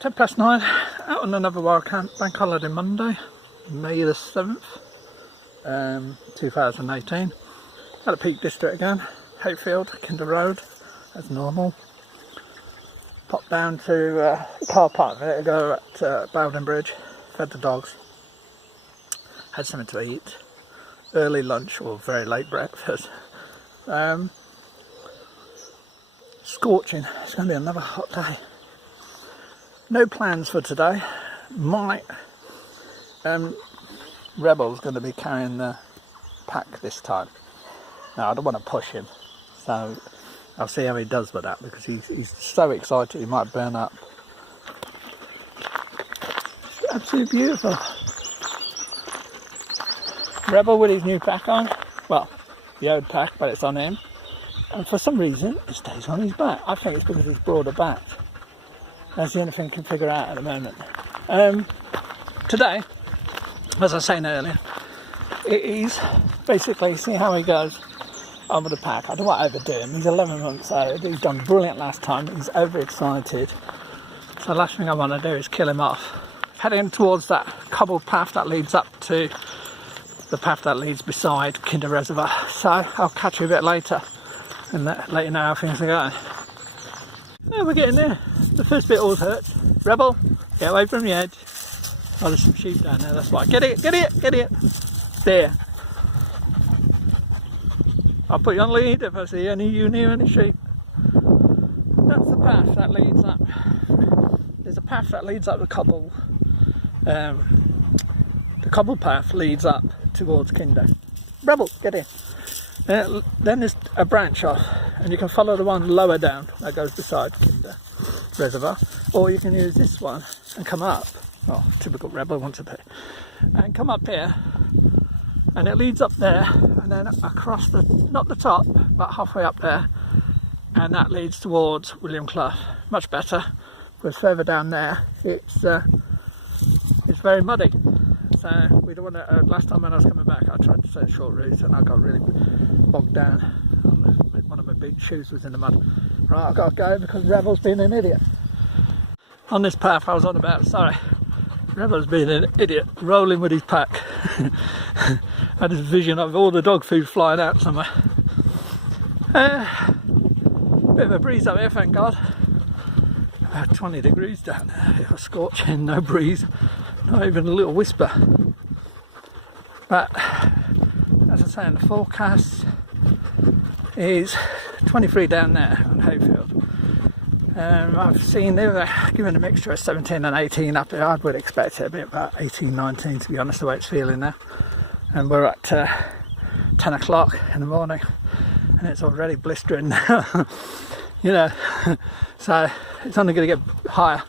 9, out on another wild camp, bank holiday Monday, May the 7th, 2018. At the Peak District again, Hayfield, Kinder Road, as normal. Popped down to the car park a minute ago at Bowden Bridge, fed the dogs, had something to eat, early lunch or very late breakfast. Scorching, it's going to be another hot day. No plans for today. My Rebel's going to be carrying the pack this time. Now I don't want to push him, so I'll see how he does with that, because he's so excited he might burn up. Absolutely beautiful. Rebel with his new pack on, well, the old pack, but it's on him, and for some reason it stays on his back. I think it's because he's broader back. That's the only thing I can figure out at the moment. Today, as I was saying earlier, it is basically see how he goes over the pack. I don't want to overdo him. He's 11 months old. He's done brilliant last time. He's overexcited. So the last thing I want to do is kill him off. Heading towards that cobbled path that leads up to the path that leads beside Kinder Reservoir. So I'll catch you a bit later and let you know how things are going. Yeah, we're getting there. The first bit always hurts. Rebel, get away from the edge. Oh, there's some sheep down there, that's why. Get it. There. I'll put you on lead if I see you near any sheep. That's the path that leads up. There's a path that leads up the cobble. The cobble path leads up towards Kinder. Rebel, get in. Then there's a branch off, and you can follow the one lower down that goes beside Kinder Reservoir, or you can use this one and come up. Oh, typical Rebel wants a bit. And come up here, and it leads up there, and then across the, not the top, but halfway up there, and that leads towards William Clough. Much better, because further down there, it's very muddy. So we don't want to, last time when I was coming back, I tried to take a short route and I got really bogged down. One of my big shoes was in the mud. Right, I've got to go because Rebel's been an idiot. On this path I was on about, sorry, Rebel's been an idiot, rolling with his pack. I had this vision of all the dog food flying out somewhere. Bit of a breeze up here, thank God. About 20 degrees down there, it was scorching, no breeze. Not even a little whisper. But as I say, in the forecast is 23 down there on Hayfield. I've seen they were given a mixture of 17 and 18 up here. I would expect it to be about 18, 19 to be honest, the way it's feeling now. And we're at 10 o'clock in the morning and it's already blistering now. You know, so it's only going to get higher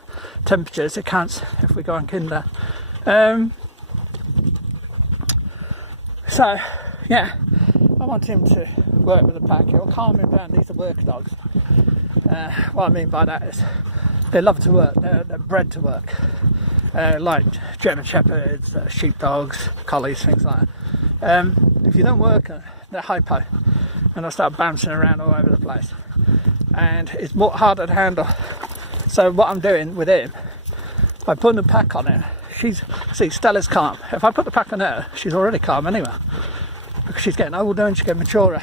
temperatures. It counts if we go on Kinder. So yeah, I want him to work with the pack. It'll calm him down. These are work dogs. What I mean by that is they love to work. They're bred to work. Like German Shepherds, sheepdogs, collies, things like that. If you don't work, they're hypo and they'll start bouncing around all over the place. And it's more harder to handle. So what I'm doing with him, by putting the pack on him, see Stella's calm. If I put the pack on her, she's already calm anyway, because she's getting older and she's getting maturer.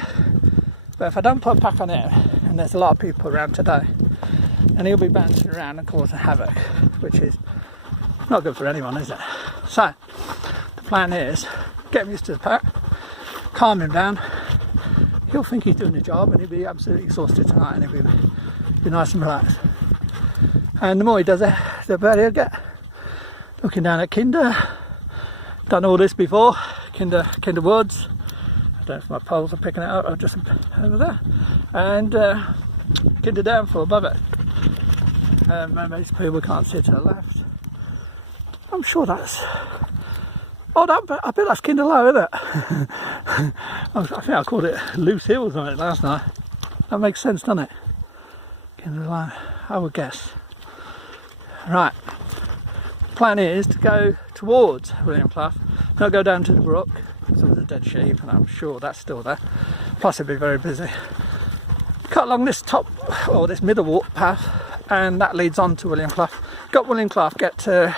But if I don't put a pack on him, and there's a lot of people around today, and he'll be bouncing around and causing havoc, which is not good for anyone, is it? So the plan is get him used to the pack, calm him down. He'll think he's doing the job and he'll be absolutely exhausted tonight, and he'll be nice and relaxed. And the more he does it, the better he'll get. Looking down at Kinder, done all this before. Kinder Woods. I don't know if my poles are picking it up or just over there. And Kinder Downfall above it. Most people can't see to the left. I'm sure that's. Oh, I bet that's Kinder Low, isn't it? I think I called it Loose Hills on it last night. That makes sense, doesn't it? Kinder Low, I would guess. Right. Plan is to go towards William Clough, not go down to the brook. Some of the dead sheep, and I'm sure that's still there. Plus, it'll be very busy. Cut along this top or this middle walk path and that leads on to William Clough. Got William Clough, get to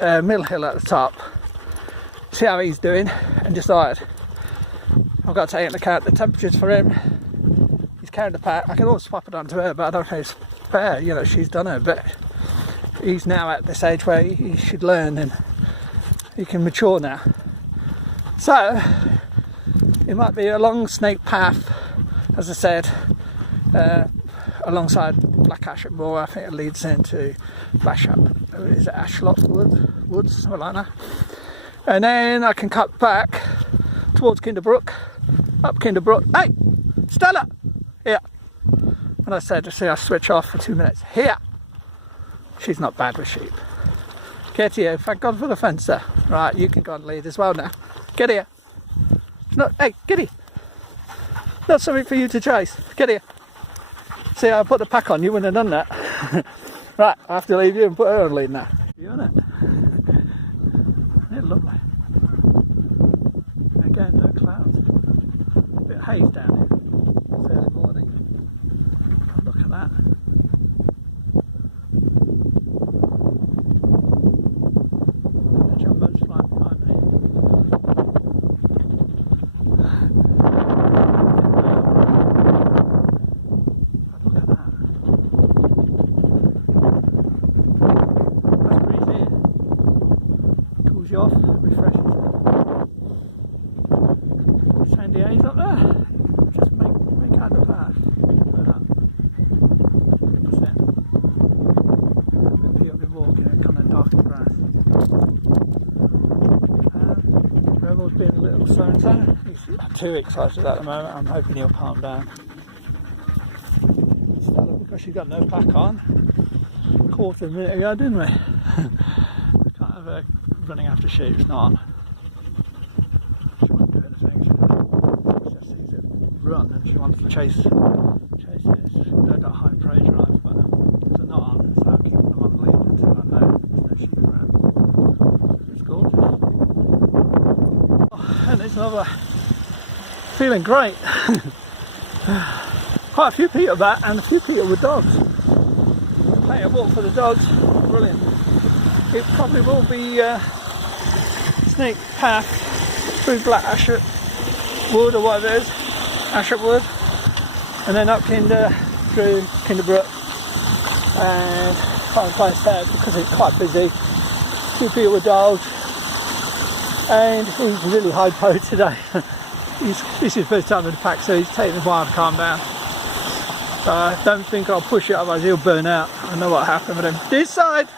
Mill Hill at the top, see how he's doing, and decide. I've got to take into account the temperatures for him. He's carrying the pack. I can always swap it onto her, but I don't think it's fair. You know, she's done her bit. He's now at this age where he should learn and he can mature now. So it might be a long snake path, as I said, alongside Black Ashop Moor. I think it leads into Ashop Woods, something like that. And then I can cut back towards Kinder Brook, up Kinder Brook. Hey, Stella, here. And I said, see, I switch off for 2 minutes. Here. She's not bad with sheep. Get here. Thank God for the fence there. Right, you can go and lead as well now. Get here. No, hey, get here. Not something for you to chase. Get here. See, I put the pack on. You wouldn't have done that. Right, I have to leave you and put her on lead now. You on it? Isn't it lovely? Again, no clouds. A bit of haze down here. It's early morning. Look at that. The jumbo's flying behind me. Look at that. That's breezy. Cools you off, refreshes. Sandy haze up there. Just make out the path. Like that. That's it. People have been walking and coming dark in the grass. Rebel's being a little so-and-so. He's too excited at the moment. I'm hoping he'll calm down. Stella, because she's got no pack on. Quarter of a minute ago, didn't we? I can't have her running after sheep. It's not on. Run and she wants to chase it. They've got high prey drive, but they're not on, so I'll keep them on the lead until I know there's no sheep around. It's gorgeous. Oh, and it's another feeling great. Quite a few people back and a few people with dogs. Plenty of walk for the dogs. Brilliant. It probably will be snake path through Black Ashop Wood or whatever it is. Ashop Wood, and then up Kinder through Kinder Brook, and try and find there because it's quite busy. 2 people with dogs, and he's really hypo today. This is his first time in the pack, so he's taking a while to calm down. So I don't think I'll push it, otherwise he'll burn out. I know what happened with him. This side!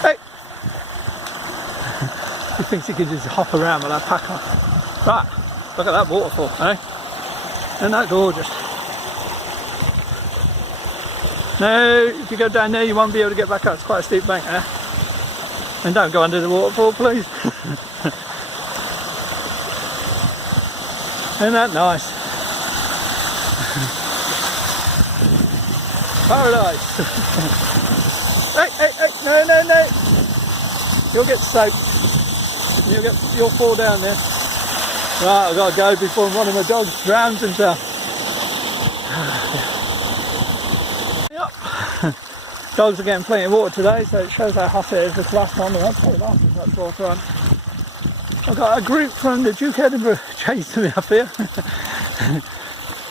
Hey! He thinks he can just hop around with that pack on. Right. Look at that waterfall, eh? Isn't that gorgeous? No, if you go down there you won't be able to get back up. It's quite a steep bank there. And don't go under the waterfall, please. Isn't that nice? Paradise. Hey, no. You'll get soaked. You'll fall down there. Right, I've got to go before one of my dogs drowns himself. Yep. Dogs are getting plenty of water today, so it shows how hot it is. This last one, that's probably last as much water on. I've got a group from the Duke Edinburgh chasing me up here.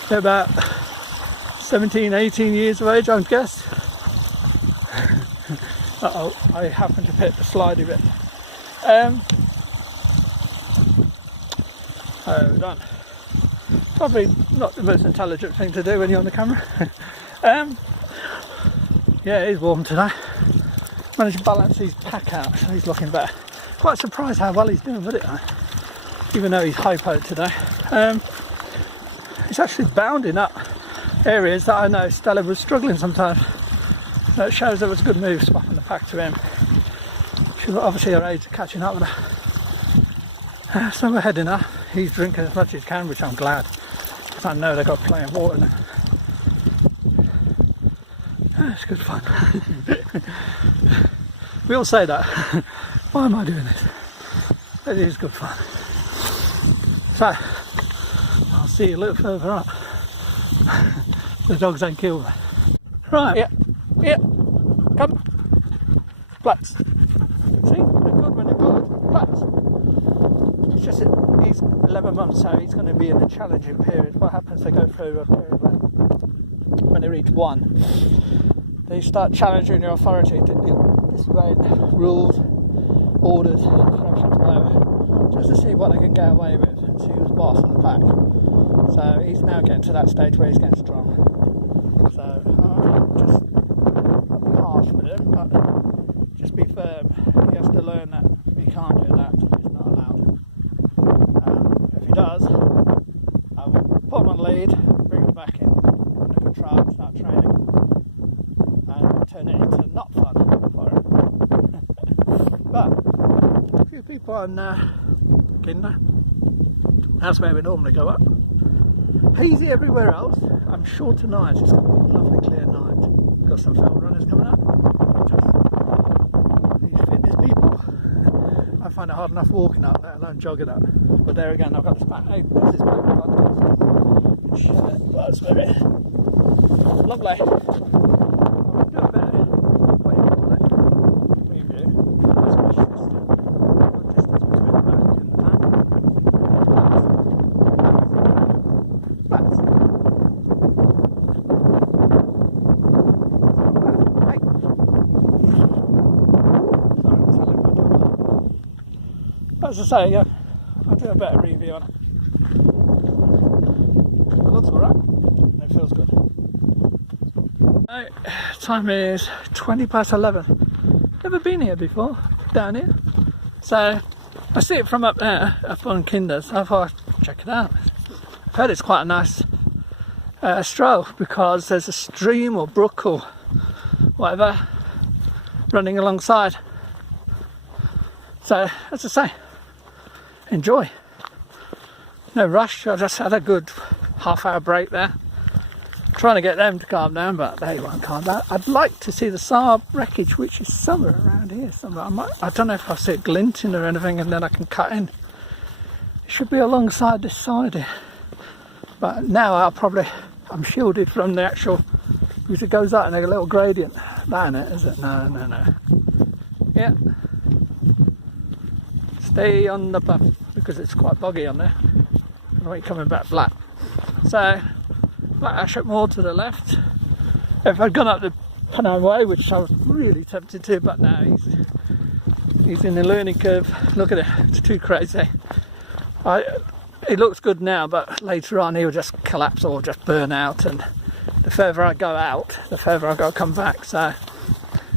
They're about 17, 18 years of age, I guess. Uh-oh, I happened to hit the slidey bit. Hold on. Probably not the most intelligent thing to do when you're on the camera. Yeah, it is warm today. Managed to balance his pack out, so he's looking better. Quite surprised how well he's doing with it, though. Even though he's hypo today. He's actually bounding up areas that I know Stella was struggling sometimes. So it shows there was a good move swapping the pack to him. She's obviously her age of catching up with her. So we're heading up. He's drinking as much as he can, which I'm glad, because I know they've got plenty of water in it. It's good fun. We all say that. Why am I doing this? It is good fun. So, I'll see you a little further up. The dogs ain't killed me. Right, yeah, come. Flats. See, they're good when they're good. Flats. It's just he's 11 months, so he's going to be in a challenging period. What happens? They go through a period when they reach 1, they start challenging your authority, disobeying rules, orders, instructions, whatever, just to see what they can get away with and see who's boss on the pack. So he's now getting to that stage where he's getting strong. So just not be harsh with him, but just be firm. He has to learn that he can't do that. It's not allowed. If he does, I'll put him on lead, bring him back in on a good trial, start training, and turn it into not fun for him. But a few people on Kinder, that's where we normally go up. Hazy everywhere else. I'm sure tonight it's going to be a lovely clear night. Got some fell runners coming up. These fitness people. I find it hard enough walking up, let alone jogging up. But there again, I've got this back. Hey, there's this back. That's very lovely. I'll do a bit of what you call it. Preview. Especially good distance between the back and the pack. Flats. Hey. Sorry, I'm telling my dog. As I say, yeah, I'll do a better review on it. It looks alright, and it feels good. Right, time is 11. Never been here before, down here. So, I see it from up there, up on Kinder, so I thought I'd check it out. I've heard it's quite a nice stroll, because there's a stream or brook or whatever running alongside. So, as I say, enjoy. No rush. I just had a good half-hour break there, trying to get them to calm down, but they won't calm down. I'd like to see the Saab wreckage, which is somewhere around here somewhere. I don't know if I see it glinting or anything, and then I can cut in. It should be alongside this side here, but now I'm shielded from the actual, because it goes up and there's a little gradient. That in it, is it? No. Yeah. Stay on the path, because it's quite boggy on there. I don't want you coming back black. So, Black Ashop more to the left. If I'd gone up the Penang Way, which I was really tempted to, but now he's in the learning curve. Look at it, it's too crazy. It looks good now, but later on he'll just collapse or just burn out, and the further I go out, the further I've got to come back. So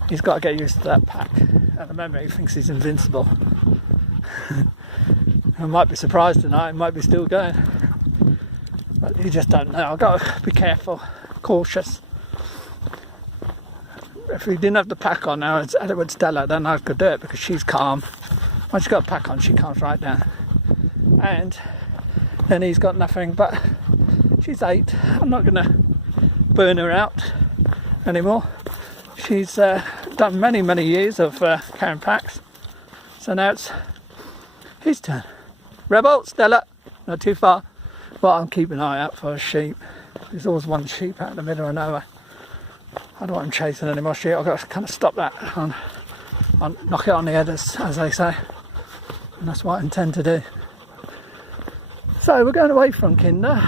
he's got to get used to that pack. At the moment he thinks he's invincible. I might be surprised tonight, it might be still going. But you just don't know. I've got to be careful, cautious. If we didn't have the pack on now, as it would Stella, then I could do it, because she's calm. Once she's got a pack on, she calms right down. And then he's got nothing, but she's 8. I'm not going to burn her out anymore. She's done many years of carrying packs. So now it's his turn. Rebel, Stella, not too far. But I'm keeping an eye out for a sheep. There's always one sheep out in the middle of nowhere. I don't want him chasing any more sheep. I've got to kind of stop that and knock it on the head, as they say. And that's what I intend to do. So we're going away from Kinder.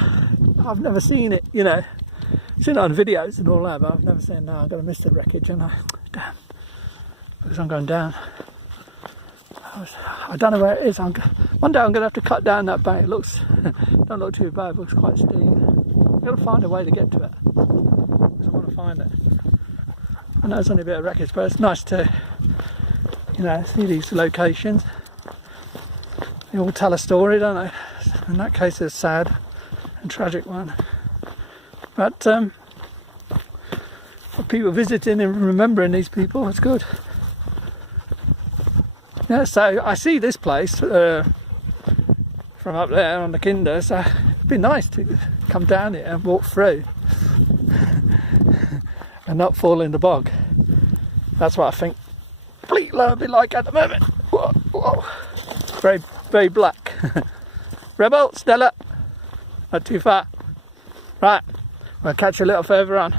I've never seen it, you know. Seen it on videos and all that, but I've never seen, no, I'm going to miss the wreckage, and damn, because I'm going down. I don't know where it is. One day I'm going to have to cut down that bank. It looks, don't look too bad, it looks quite steep. I've got to find a way to get to it. I want to find it. I know it's only a bit of wreckage, but it's nice to, you know, see these locations. They all tell a story, don't they? In that case, it's a sad and tragic one. But for people visiting and remembering these people, it's good. Yeah, so I see this place from up there on the Kinder, so it'd be nice to come down here and walk through and not fall in the bog. That's what I think Fleet Low would be like at the moment. Whoa. Very black. Rebel, Stella, not too far. Right, we'll catch you a little further on.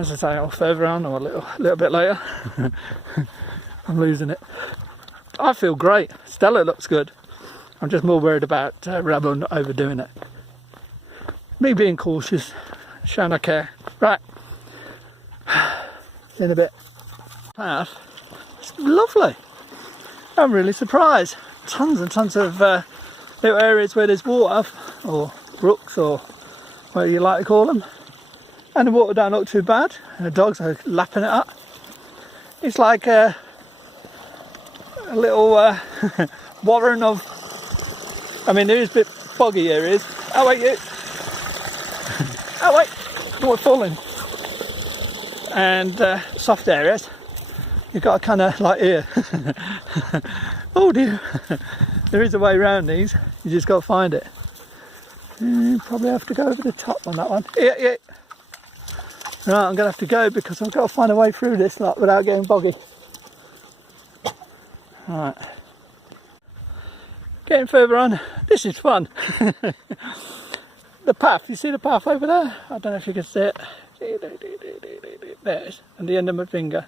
as I say, I'll further on or a little bit later. I'm losing it. I feel great. Stella looks good. I'm just more worried about Rebel not overdoing it. Me being cautious, showing I care. Right, see you in a bit. Path, it's lovely. I'm really surprised. Tons and tons of little areas where there's water, or brooks, or whatever you like to call them. And the water don't look too bad, and the dogs are lapping it up. It's like a little warren of, I mean, there is a bit boggy areas. Oh wait, you. Oh wait, you're falling. And soft areas. You've got to kind of like here. Oh dear. There is a way around these. You just got to find it. You probably have to go over the top on that one. Yeah. Right, I'm going to have to go because I've got to find a way through this lot without getting boggy. Right. Getting further on. This is fun. The path, you see the path over there? I don't know if you can see it. There it is, and the end of my finger.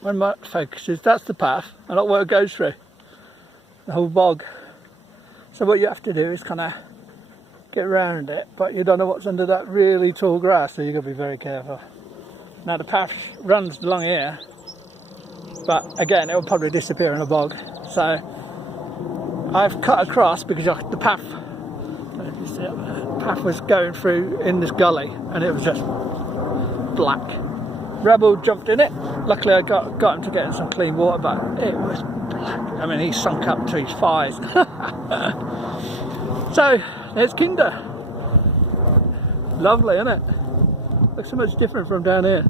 When my focus is, that's the path, and that's where it goes through. The whole bog. So what you have to do is kind of get around it, but you don't know what's under that really tall grass, so you've got to be very careful. Now the path runs along here, but again it will probably disappear in a bog. So I've cut across because the path, the path was going through in this gully, and it was just black. Rebel jumped in it. Luckily I got him to get in some clean water, but it was black. I mean, he sunk up to his thighs. So there's Kinder. Lovely, isn't it? Looks so much different from down here.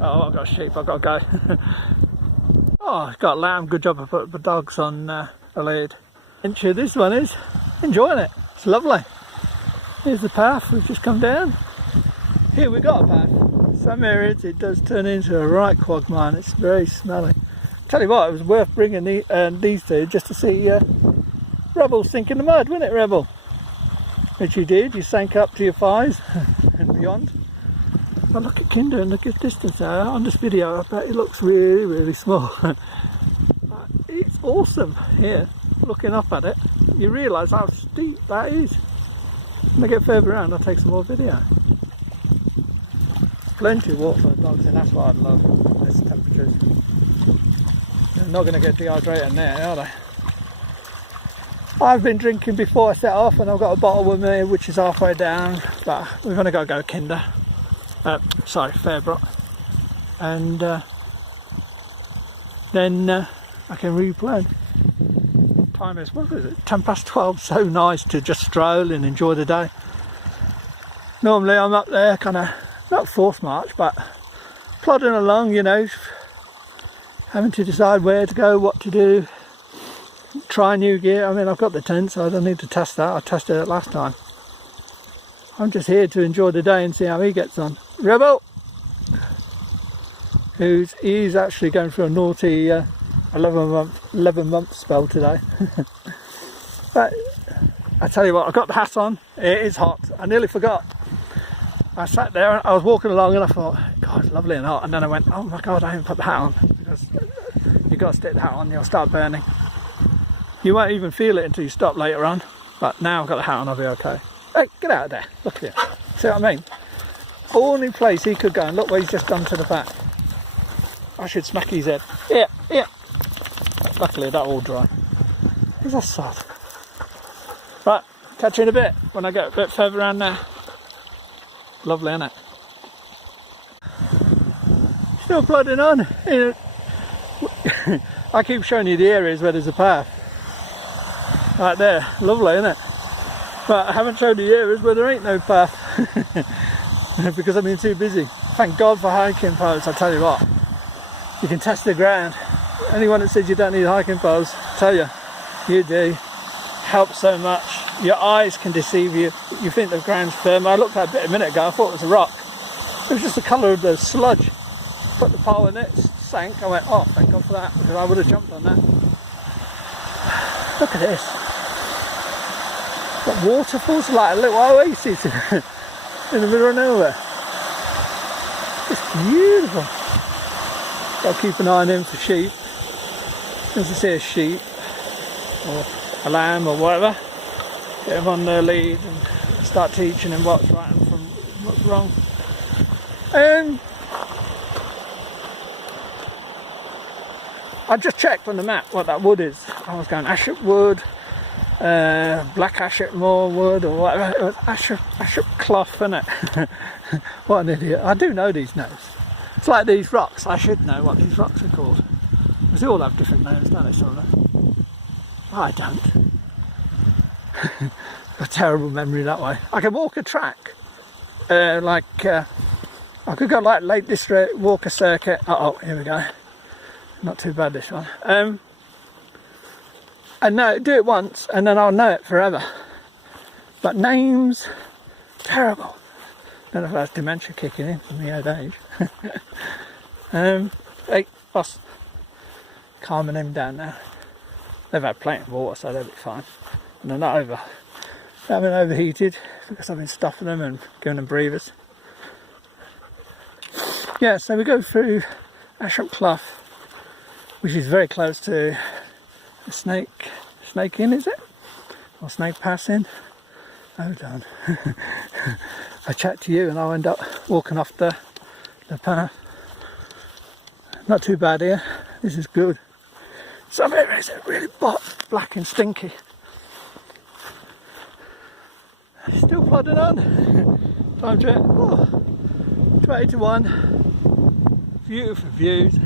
Oh, I've got sheep, I've got to go. Oh, I've got lamb. Good job I put the dogs on a lead. This one is enjoying it. It's lovely. Here's the path. We've just come down. Here we got a path. Some areas it does turn into a right quagmire. It's very smelly. Tell you what, it was worth bringing these two just to see Rebel sink in the mud, wasn't it, Rebel? Which you did. You sank up to your thighs and beyond. But look at Kinder and look at distance there. On this video, I bet it looks really, really small. It's awesome here. Looking up at it, you realise how steep that is. When I get further around, I'll take some more video. Plenty of water for the dogs, and that's what I love, these temperatures. They're not going to get dehydrated in there, are they? I've been drinking before I set off, and I've got a bottle with me which is halfway down, but we've only got to go Kinder. Sorry, Fairbrook. And then I can replay. Time is, what is it, 12:10, so nice to just stroll and enjoy the day. Normally I'm up there kind of, not forced march, but plodding along, you know, having to decide where to go, what to do, try new gear. I mean, I've got the tent, so I don't need to test that. I tested it last time. I'm just here to enjoy the day and see how he gets on. Rebel, he's actually going through a naughty 11 month spell today. But I tell you what, I've got the hat on. It is hot. I nearly forgot. I sat there and I was walking along and I thought, God, it's lovely and hot. And then I went, oh my God, I haven't put the hat on. Because you've got to stick the hat on, you'll start burning. You won't even feel it until you stop later on. But now I've got the hat on, I'll be okay. Hey, get out of there. Look here. See what I mean? Only place he could go, and look what he's just done to the back. I should smack his head. Yeah. Luckily that all dry. He's a sod. Right, catch you in a bit when I get a bit further around there. Lovely, isn't it? Still plodding on. I keep showing you the areas where there's a path. Right there, lovely, isn't it? But I haven't showed you the areas where there ain't no path. Because I've been too busy. Thank God for hiking poles, I tell you what. You can test the ground. Anyone that says you don't need hiking poles, I tell you, you do. Helps so much. Your eyes can deceive you. You think the ground's firm. I looked at it a bit a minute ago, I thought it was a rock. It was just the colour of the sludge. Put the pole in it, sank. I went, oh, thank God for that, because I would have jumped on that. Look at this. Got waterfalls, like a little oasis. in the middle of nowhere. It's beautiful. Got to keep an eye on him for sheep. As you see a sheep or a lamb or whatever, get him on their lead and start teaching him what's right and from what's wrong. I just checked on the map what that wood is. I was going Ashop wood, black Ashop moor wood or whatever. It was Ashop Clough, isn't it? What an idiot. I do know these names. It's like these rocks. I should know what these rocks are called. Because they all have different names, don't they, sort of? I don't. A terrible memory that way. I can walk a track. I could go like Lake District, walk a circuit. Oh, here we go. Not too bad this one. And no, do it once and then I'll know it forever. But names, terrible. Don't know if that's dementia kicking in from the old age. Hey, boss. Calming him down now. They've had plenty of water, so they'll be fine. And they're not haven't overheated because I've been stuffing them and giving them breathers. Yeah, so we go through Ashop Clough, which is very close to the Snake Inn, is it? Or Snake Pass Inn? Hold on. I chat to you and I'll end up walking off the path. Not too bad here. This is good. Some areas are really black and stinky. Still plodding on. Time check. 20 to 1. Beautiful views.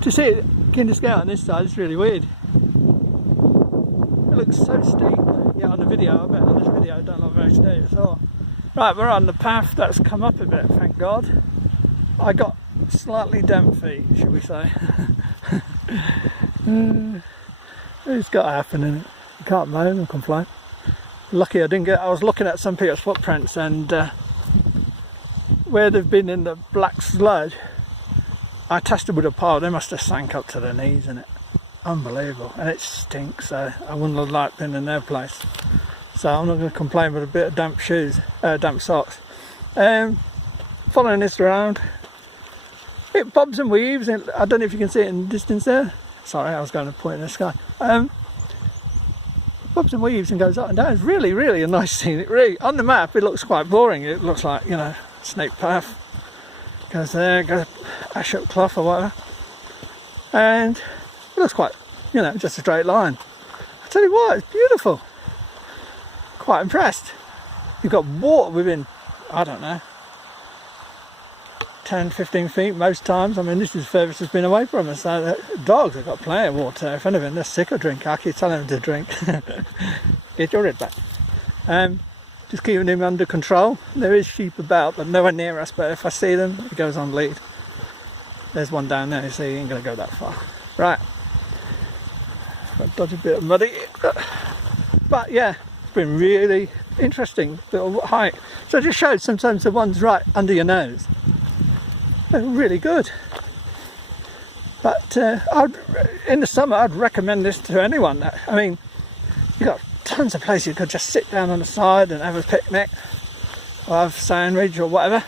To see it, Kinder Scout on this side is really weird. It looks so steep. Yeah, on the video, I bet on this video it don't look very steep at all. Right, we're on the path that's come up a bit, thank God. I got slightly damp feet, should we say. It's got to happen, innit? You can't moan or complain. Lucky I was looking at some people's footprints and where they've been in the black sludge, I tested with a pile, they must have sank up to their knees in it. Unbelievable. And it stinks, so I wouldn't have liked being in their place. So I'm not going to complain with a bit of damp shoes, damp socks. Following this around, it bobs and weaves, and I don't know if you can see it in the distance there. Sorry, I was going to point in the sky. Bobs and weaves and goes up and down. It's really, really a nice scene. It really, on the map, it looks quite boring. It looks like, you know, snake path. Goes there, goes Ashop Clough or whatever. And it looks quite, you know, just a straight line. I tell you what, it's beautiful. Quite impressed. You've got water within, I don't know, 10, 15 feet most times. I mean, this is the furthest it's been away from us. So the dogs have got plenty of water. If anything, they're sick of drink. I keep telling them to drink. Get your head back. Just keeping him under control. There is sheep about, but nowhere near us. But if I see them, he goes on lead. There's one down there, so he ain't going to go that far. Right. Got to dodge a bit of muddy. But yeah, it's been really interesting little hike. So I just showed sometimes the ones right under your nose. They're really good. But in the summer, I'd recommend this to anyone. I mean, you've got tons of places you could just sit down on the side and have a picnic or have a sandwich or whatever.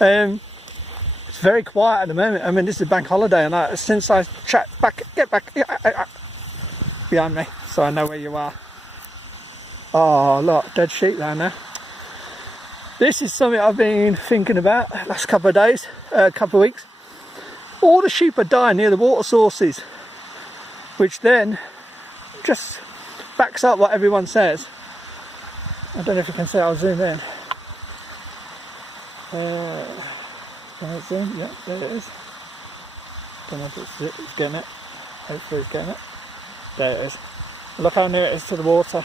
It's very quiet at the moment. I mean, this is a bank holiday, and since I get back behind me, so I know where you are. Oh, look, dead sheep down there. This is something I've been thinking about the last couple of days, couple of weeks. All the sheep are dying near the water sources, which then just backs up what everyone says. I don't know if you can see, I'll zoom in. Can I zoom? Yeah, there it is. Don't know if it's getting it. Hopefully it's getting it. There it is. Look how near it is to the water.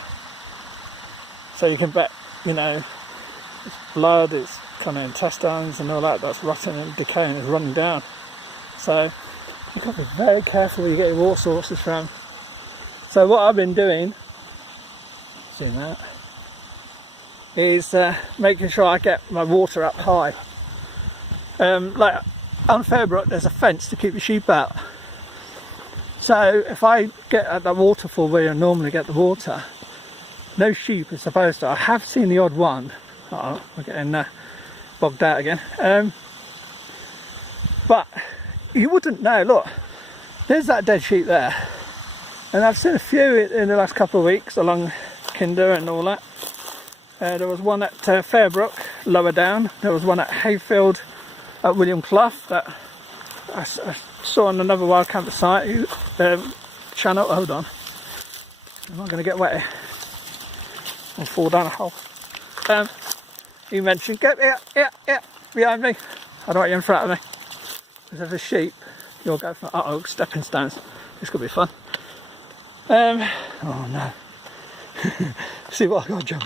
So you can bet, you know, it's blood, it's kind of intestines and all that, that's rotting and decaying, it's running down. So you've got to be very careful where you get your water sources from. So what I've been doing, seeing that, is making sure I get my water up high. Like on Fairbrook, there's a fence to keep the sheep out. So if I get at the waterfall where you normally get the water, no sheep are supposed to. I have seen the odd one, Uh-oh, we're getting bogged out again. But you wouldn't know, look, there's that dead sheep there. And I've seen a few in the last couple of weeks along Kinder and all that. There was one at Fairbrook, lower down. There was one at Hayfield at William Clough that I saw on another wild camper site channel. Hold on, I'm not going to get wet here. I'll fall down a hole. He mentioned, get here, behind me. I don't want you in front of me. Because if a sheep, you'll go from, uh-oh, stepping stones. This could be fun. Oh no. See what I got to jump.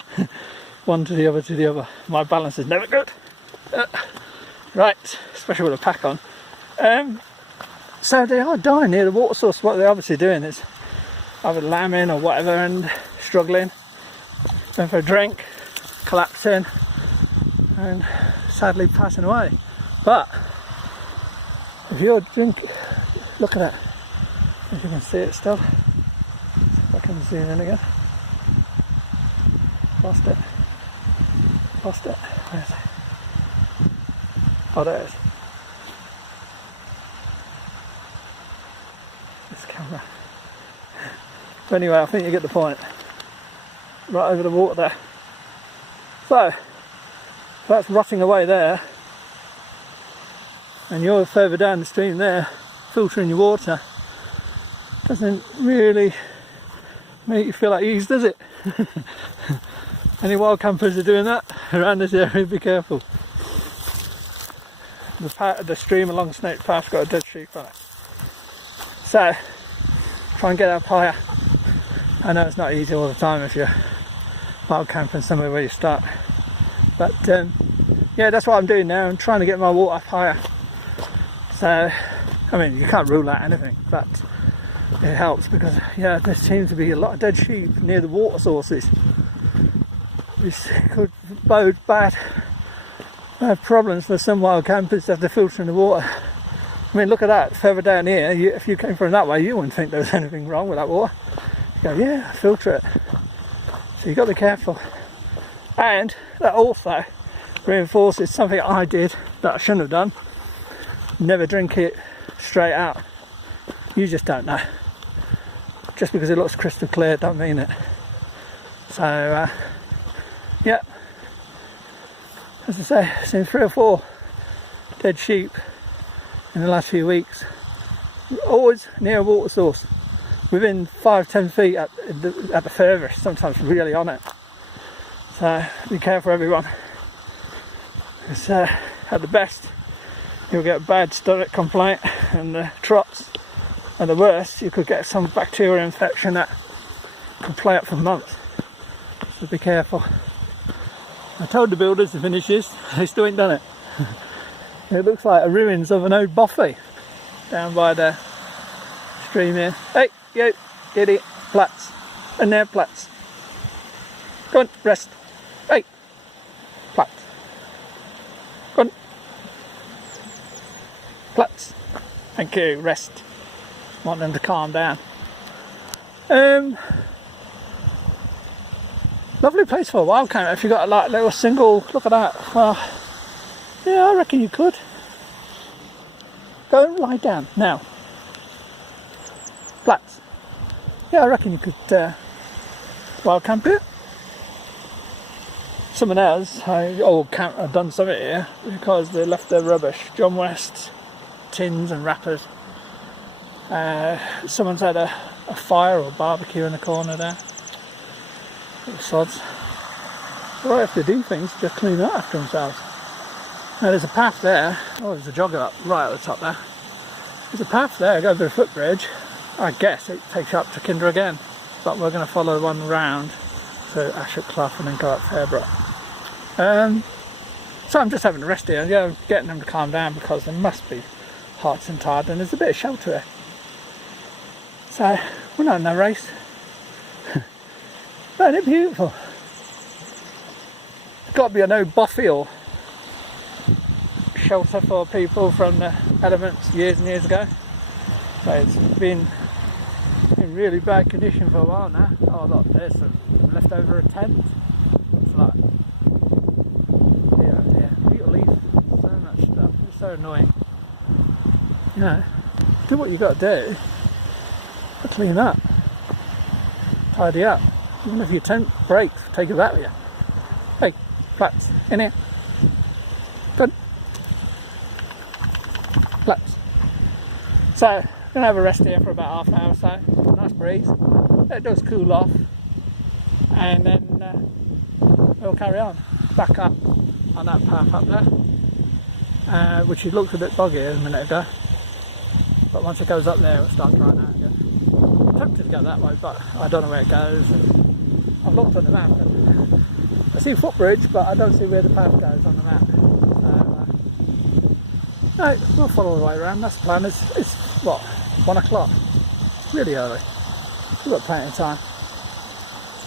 One to the other. My balance is never good. Right, especially with a pack on. So they are dying near the water source. What they're obviously doing is either lambing or whatever and struggling. Going for a drink, collapsing, and sadly passing away. But if you're drinking, look at that. If you can see it still. If I can zoom in again. Lost it. Where is it? Oh, there it is. This camera. But anyway, I think you get the point. Right over the water there. So, if that's rotting away there, and you're further down the stream there, filtering your water, doesn't really make you feel like ease, does it? Any wild campers are doing that around this area, be careful. The stream along Snake Path's got a dead sheep on it. So, try and get up higher. I know it's not easy all the time if you're wild camping somewhere where you start. But yeah, that's what I'm doing now. I'm trying to get my water up higher. So, I mean, you can't rule out anything, but it helps because, yeah, there seems to be a lot of dead sheep near the water sources. This could bode bad problems for some wild campers after filtering the water. I mean, look at that, further down here, if you came from that way, you wouldn't think there was anything wrong with that water. You go, yeah, filter it. So you've got to be careful. And that also reinforces something I did that I shouldn't have done. Never drink it straight out. You just don't know. Just because it looks crystal clear, don't mean it. So, yeah. As I say, I've seen 3 or 4 dead sheep in the last few weeks. Always near a water source. Within 5-10 feet at the furthest, sometimes really on it. So be careful, everyone. Because at the best, you'll get a bad stomach complaint and trots. And the worst, you could get some bacterial infection that could play up for months. So be careful. I told the builders to finish this, they still ain't done it. It looks like the ruins of an old bothy down by the stream here. Hey, you idiot, plats. And there, plats. Go on, rest. Hey, plats. Go on. Plats. Thank you, rest. Want them to calm down. Lovely place for a wild camp if you got a like little single. Look at that. Well, yeah, I reckon you could. Go and lie down now. Flats. Yeah, I reckon you could wild camp it. Someone else, I've done something here because they left their rubbish. John West, tins and wrappers. Someone's had a fire or barbecue in the corner there. Little sods. All they have to do things just clean up after themselves. Now there's a path there. Oh, there's a jogger up right at the top there. There's a path there, go over a footbridge. I guess it takes you up to Kinder again. But we're going to follow one round to Ashop Clough and then go up Fairbrook. So I'm just having a rest here and getting them to calm down because they must be hot and tired and there's a bit of shelter here. So we're not in a race. But isn't it beautiful? It's got to be an old bothy or shelter for people from the elements years and years ago. But it's been in really bad condition for a while now. Oh look, there's some leftover tent. It's like so annoying. You know, do what you got to do. Clean up, tidy up. Even if your tent breaks, take it back with you. Hey, flats, in here. Good. Flats. So, I'm gonna have a rest here for about half an hour or so. Nice breeze. It does cool off, and then we'll carry on back up on that path up there, which it looked a bit boggy a minute ago. But once it goes up there, it'll start drying out again. I'm tempted to go that way, but I don't know where it goes. And I've looked on the map and I see a footbridge, but I don't see where the path goes on the map. So, no, we'll follow the way around. That's the plan. It's what, 1 o'clock? Really early. We've got plenty of time.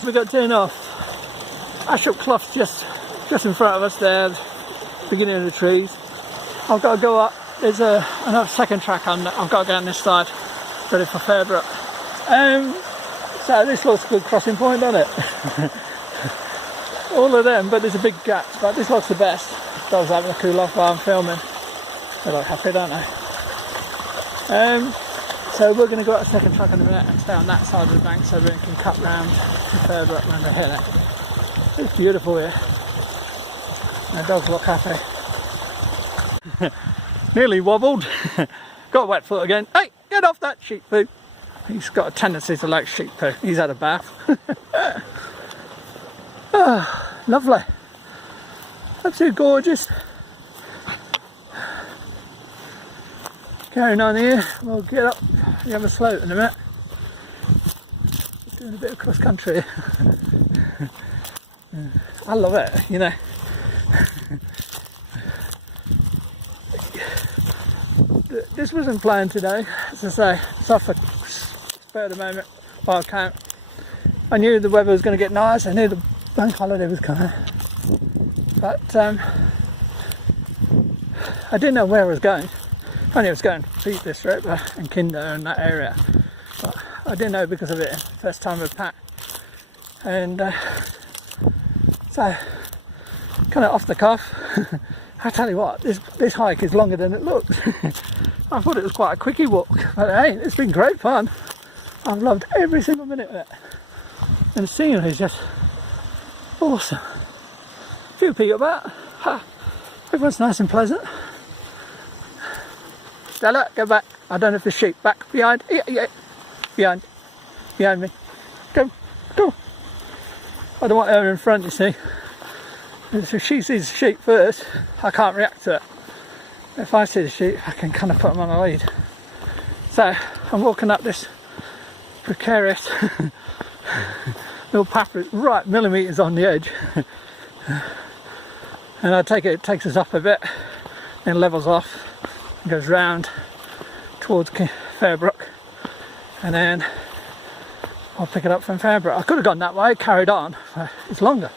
We got turned off. Ashop Clough's just in front of us there, beginning of the trees. I've got to go up. There's another second track on. I've got to go on this side, ready for Fairbrook. So this looks a good crossing point, doesn't it? All of them, but there's a big gap. But this looks the best. Dogs having a cool off while I'm filming. They look happy, don't they? So we're going to go up the second track in a minute and stay on that side of the bank so we can cut round to Fairbrook when they hit it. It's beautiful here. The dogs look happy. Nearly wobbled. Got a wet foot again. Hey, get off that sheep poo. He's got a tendency to like sheep poo. He's had a bath. Oh, lovely. Absolutely gorgeous. Carrying on here, we'll get up the other slope in a minute. Just doing a bit of cross country. I love it, you know. This wasn't planned today, as I say. It's off a spur of the moment while I camp. I knew the weather was going to get nice. I knew the bank holiday was coming, but I didn't know where I was going. I knew I was going to Peak District and Kinder and that area, but I didn't know because of it. First time with Pat, and so kind of off the cuff. I tell you what, this hike is longer than it looks. I thought it was quite a quickie walk, but hey, it's been great fun. I've loved every single minute of it, and the scenery is just awesome. A few people about. Everyone's nice and pleasant. Stella, go back. I don't know if the sheep back behind. Yeah. Behind me. Go. I don't want her in front, you see. If she sees the sheep first, I can't react to it. If I see the sheep, I can kind of put them on a lead. So I'm walking up this precarious little path right millimetres on the edge, and I take it takes us up a bit, then levels off and goes round towards Fairbrook, and then I'll pick it up from Fairbrook. I could have gone that way, carried on, but it's longer.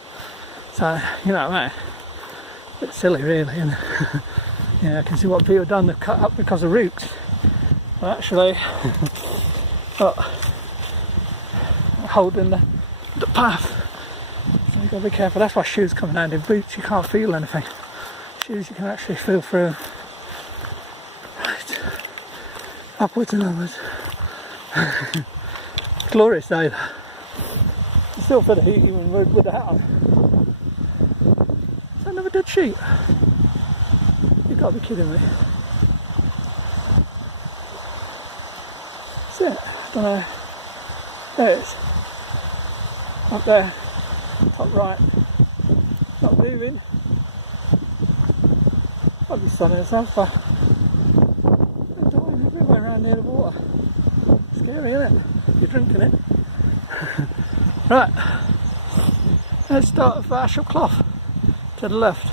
So, you know what I mean? A bit silly really, and yeah, I can see what people have done, they've cut up because of roots. But actually, holding the path. So you've got to be careful. That's why shoes come down. In boots you can't feel anything. Shoes you can actually feel through. Right. Upwards and onwards. Glorious day though. You still feel the heat even with the hat on. Is that another dead sheep? You've got to be kidding me. That's it. I don't know. There it is. Up there. Top right. Not moving. Might be sunning itself, but they're dying everywhere around near the water. Scary, isn't it? You're drinking it. Right. Let's start with Ashop Clough to the left.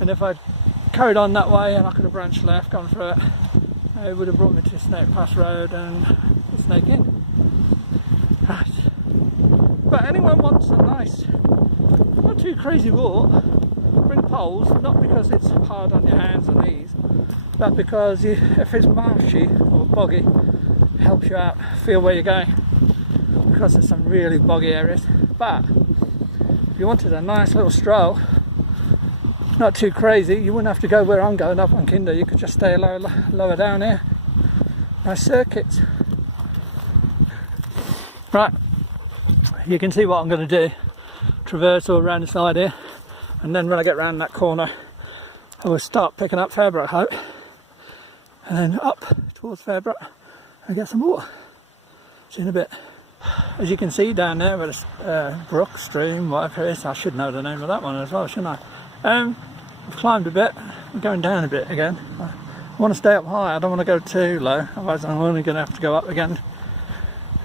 And if I'd carried on that way and I could have branched left, gone through it, it would have brought me to Snake Pass Road and the Snake Inn. Right. But anyone wants a nice, not too crazy walk, bring poles, not because it's hard on your hands and knees, but because if it's marshy or boggy, it helps you out, feel where you're going, because there's some really boggy areas. But if you wanted a nice little stroll, not too crazy. You wouldn't have to go where I'm going up on Kinder. You could just stay lower down here. Nice circuits. Right, you can see what I'm going to do. Traverse all around the side here, and then when I get round that corner I will start picking up Fairbrook, I hope, and then up towards Fairbrook and get some water. See you in a bit. As you can see down there where the brook, stream, whatever it is, I should know the name of that one as well, shouldn't I? I've climbed a bit, I'm going down a bit again. I want to stay up high, I don't want to go too low, otherwise I'm only going to have to go up again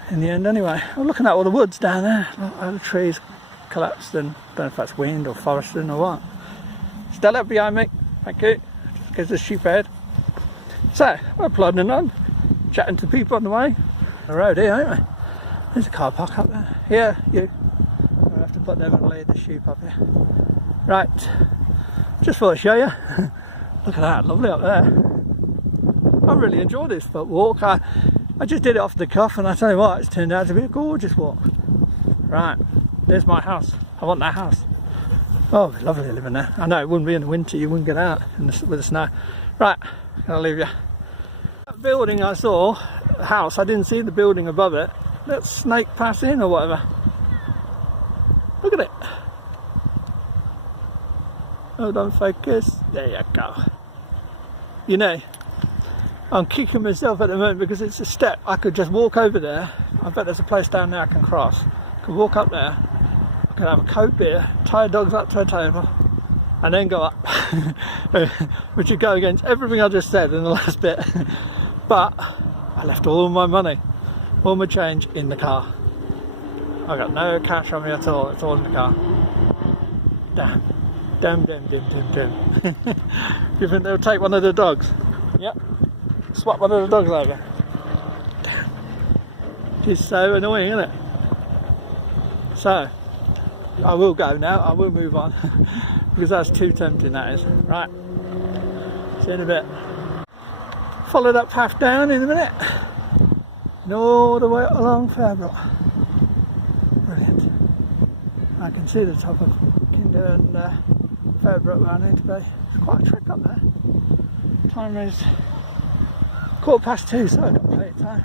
in the end anyway. I'm looking at all the woods down there, all the trees collapsed, and I don't know if that's wind or foresting or what. Stella behind me, thank you, just gives us sheep ahead. So, we're plodding on, chatting to people on the way. The road here, ain't we? There's a car park up there. Yeah, you. I'll have to put them and lay the sheep up here. Right, just thought I'd show you. Look at that, lovely up there. I really enjoyed this foot walk. I just did it off the cuff, and I tell you what, it's turned out to be a gorgeous walk. Right, there's my house. I want that house. Oh, it'd be lovely living there. I know it wouldn't be in the winter, you wouldn't get out with the snow. Right, I'll leave you. That building I saw, the house, I didn't see the building above it. Let snake pass in or whatever. Look at it. Hold on, focus. There you go. You know, I'm kicking myself at the moment because it's a step. I could just walk over there. I bet there's a place down there I can cross. I could walk up there. I could have a cold beer, tie dogs up to a table, and then go up. Which would go against everything I just said in the last bit. But I left all my money, all my change in the car. I got no cash on me at all. It's all in the car. Damn. Damn. You think they'll take one of the dogs? Yep. Swap one of the dogs over. Damn. It's so annoying, isn't it? So, I will go now. I will move on. Because that's too tempting, that is. Right. See you in a bit. Follow that path down in a minute. And all the way along Fairbrook. Brilliant. I can see the top of Kinder and Fairbrook where I need to be. It's quite a trek up there. Time is 2:15, so I've got plenty of time.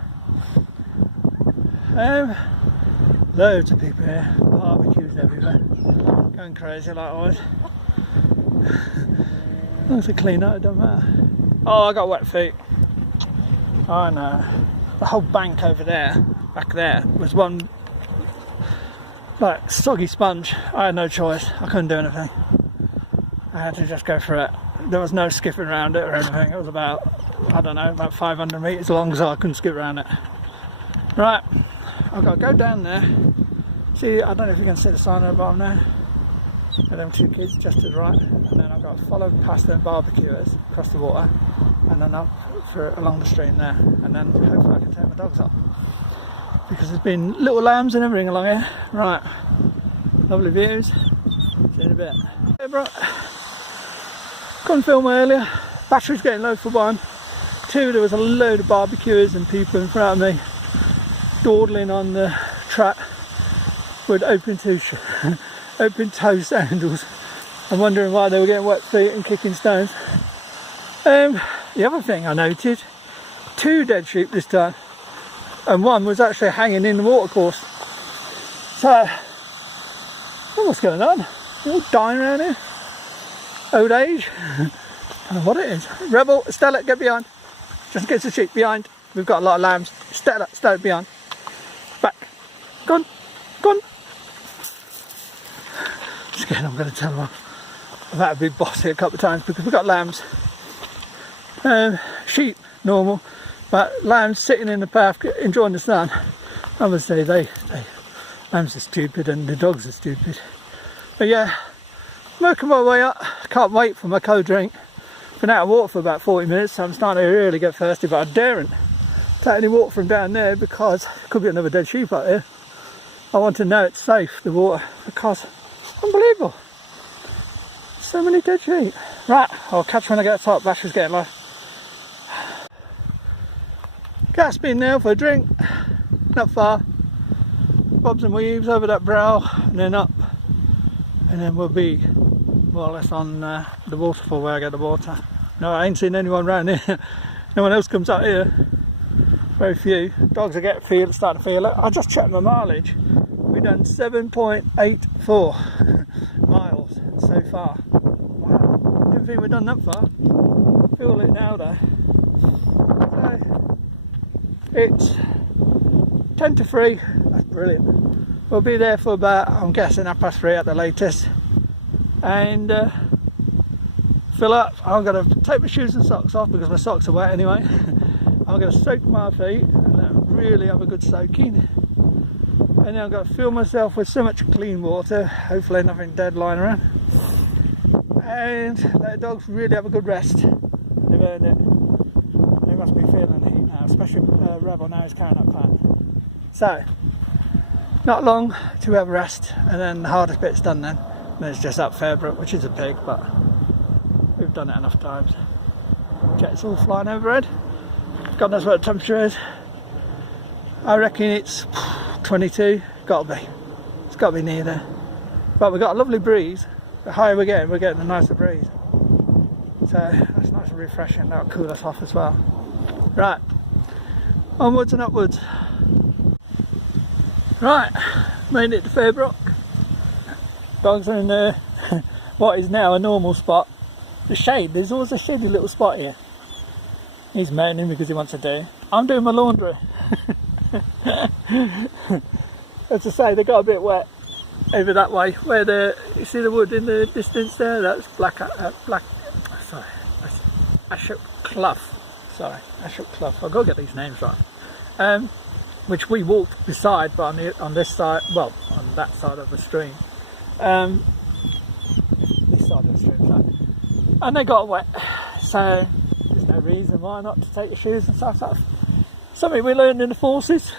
Loads of people here, barbecues everywhere, going crazy like always. As long as it's clean up, it doesn't matter. Oh, I got wet feet. I know. The whole bank over there, back there, was one like soggy sponge. I had no choice. I couldn't do anything. I had to just go for it. There was no skipping around it or anything. It was about, I don't know, about 500 metres long, so I couldn't skip around it. Right, I've got to go down there. See, I don't know if you can see the sign at the bottom there. And them two kids just to the right. And then I've got to follow past them barbecuers across the water. And then up along the stream there. And then hopefully I can take my dogs up. Because there's been little lambs and everything along here. Right, lovely views. See you in a bit. Hey bro, couldn't film earlier. Battery's getting low for one. Two, there was a load of barbecuers and people in front of me dawdling on the track with open toe sandals. I'm wondering why they were getting wet feet and kicking stones. The other thing I noted, 2 dead sheep this time, and one was actually hanging in the watercourse. So, what's going on? They're all dying around here. Old age. I don't know what it is. Rebel, Stella, get behind. Just get the sheep behind. We've got a lot of lambs. Stella behind. Back. Go on. Again, I'm going to tell them off. I've had to be bossy a couple of times because we've got lambs. Sheep, normal. But lambs sitting in the path, enjoying the sun. Obviously, lambs are stupid and the dogs are stupid. But yeah, working my way up. Can't wait for my cold drink. Been out of water for about 40 minutes, so I'm starting to really get thirsty, but I daren't take any water from down there because there could be another dead sheep up here. I want to know it's safe, the water, because unbelievable. So many dead sheep. Right, I'll catch when I get top. Battery's getting low. Gas bin now for a drink. Not far. Bobs and weaves over that brow and then up. And then we'll be more or less on the waterfall where I get the water. No, I ain't seen anyone around here. No one else comes out here. Very few. Dogs are starting to feel it. I just checked my mileage. We've done 7.84 miles so far. Wow, didn't think we'd done that far. Feel it now though. So, it's 10 to 3. That's brilliant. We'll be there for about, I'm guessing, 3:30 at the latest. And fill up. I'm going to take my shoes and socks off because my socks are wet anyway. I'm going to soak my feet and then really have a good soaking. And then I'm going to fill myself with so much clean water, hopefully nothing dead lying around. And let the dogs really have a good rest. They've earned it. They must be feeling the heat now, especially Rebel now he's carrying that pack. So, not long to have a rest, and then the hardest bit's done then. And it's just up Fairbrook, which is a pig, but we've done it enough times. Jets all flying overhead. God knows what the temperature is. I reckon it's 22. Gotta be. It's got to be near there. But we've got a lovely breeze. The higher we're getting a nicer breeze. So that's nice and refreshing. That'll cool us off as well. Right, onwards and upwards. Right, made it to Fairbrook. Dogs are in what is now a normal spot. The shade, there's always a shady little spot here. He's moaning because he wants to do. I'm doing my laundry. As I say, they got a bit wet over that way. Where you see the wood in the distance there? That's Ashop Clough. Sorry, Ashop Clough. I've got to get these names right. Which we walked beside, but on this side, well, on that side of the stream. This side of the stream, sorry. And they got wet, so there's no reason why not to take your shoes and stuff. That's something we learned in the forces.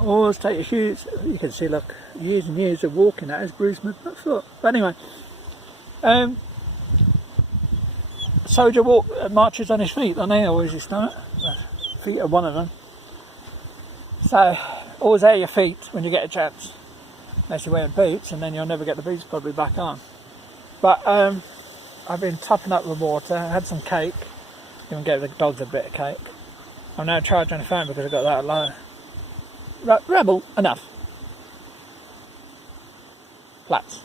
Always take your shoes. You can see, look, years and years of walking that has bruised my foot. But anyway, soldier marches on his feet, don't they? Always his stomach. Feet are one of them. So always air your feet when you get a chance. Unless you're wearing boots, and then you'll never get the boots probably back on. But I've been topping up with water. I had some cake. Even gave the dogs a bit of cake. I'm now charging the phone because I got that low. Rebel, enough. Flats.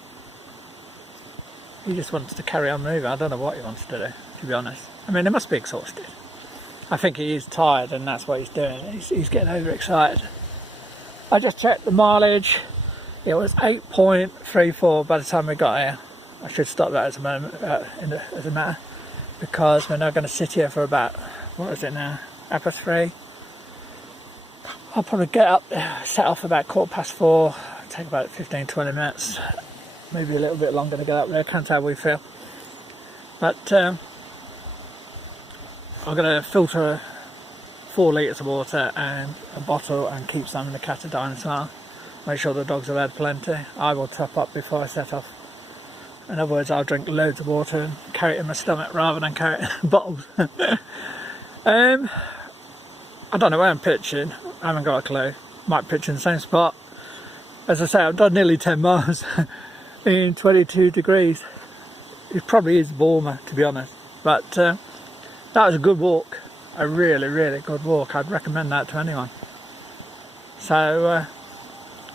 He just wants to carry on moving. I don't know what he wants to do, to be honest. I mean, he must be exhausted. I think he is tired, and that's what he's doing. He's getting overexcited. I just checked the mileage. It was 8.34 by the time we got here. I should stop that as a matter, because we're now going to sit here for about, what is it now, 3:30. I'll probably get up, set off about 4:15, take about 15-20 minutes, maybe a little bit longer to get up there. Can't tell how we feel. But I'm going to filter 4 litres of water and a bottle and keep some in the catadine as well. Make sure the dogs have had plenty. I will top up before I set off. In other words, I'll drink loads of water and carry it in my stomach rather than carry it in bottles. I don't know where I'm pitching. I haven't got a clue. Might pitch in the same spot. As I say, I've done nearly 10 miles in 22 degrees. It probably is warmer, to be honest. But that was a good walk. A really, really good walk. I'd recommend that to anyone. So,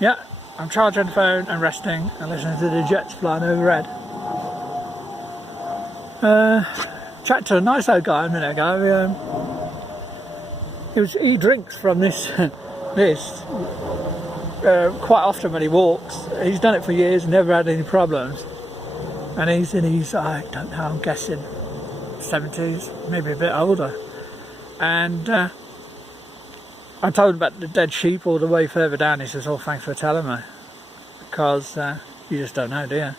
yeah, I'm charging the phone and resting and listening to the jets flying overhead. Chatted to a nice old guy a minute ago. He drinks from this quite often when he walks. He's done it for years, never had any problems. And he's in his, I don't know, I'm guessing 70s, maybe a bit older. And I told him about the dead sheep all the way further down. He says, oh, thanks for telling me, because you just don't know, do you?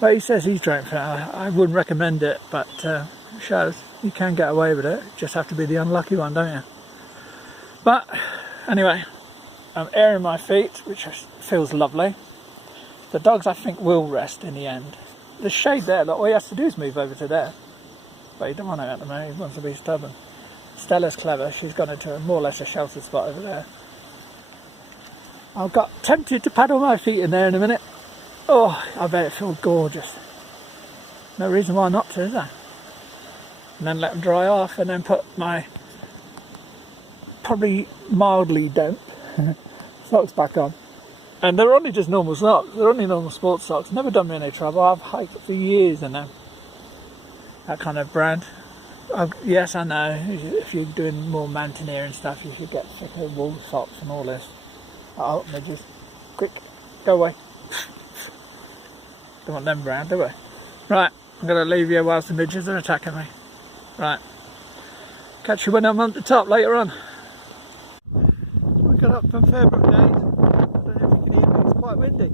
But he says he's drank for it. I wouldn't recommend it, but it shows you can get away with it. You just have to be the unlucky one, don't you? But anyway, I'm airing my feet, which feels lovely. The dogs, I think, will rest in the end. The shade there, look, all he has to do is move over to there. But he don't want it at the moment, he wants to be stubborn. Stella's clever, she's gone into more or less a sheltered spot over there. I got tempted to paddle my feet in there in a minute. Oh, I bet it feels gorgeous. No reason why not to, is there? And then let them dry off, and then put my probably mildly damp socks back on. And they're only just normal socks, they're only normal sports socks, never done me any trouble. I've hiked for years in them, that kind of brand. Yes, I know, if you're doing more mountaineering stuff, you should get thicker wool socks and all this. Oh, midges, quick, go away. Don't want them brand, do we? Right, I'm going to leave you whilst the midges are attacking me. Right, catch you when I'm on the top later on. We got up from Fairbrook Naze. I don't know if you can hear me, it's quite windy.